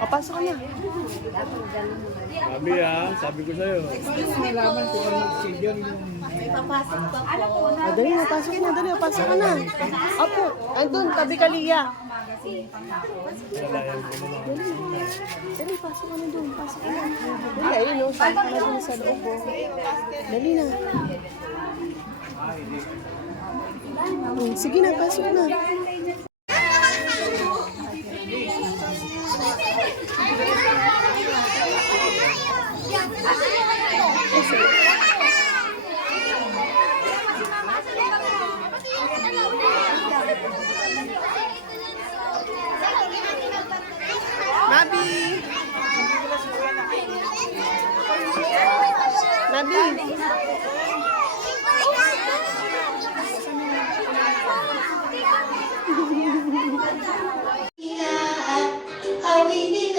O, pasok ka na. Sabi sabi ko sa'yo. Malaman ko ano procedure yung... O, dali na, pasok na, dali, pasok ka na. Opo, andun, tabi ka, Lia. Dali, pasok ka na dun, pasok ka na. Dali, ayun, o, pasok ka na dun sa loob, o. Dali na. Sige na, pasok na. Nabi! Nabi! Hawini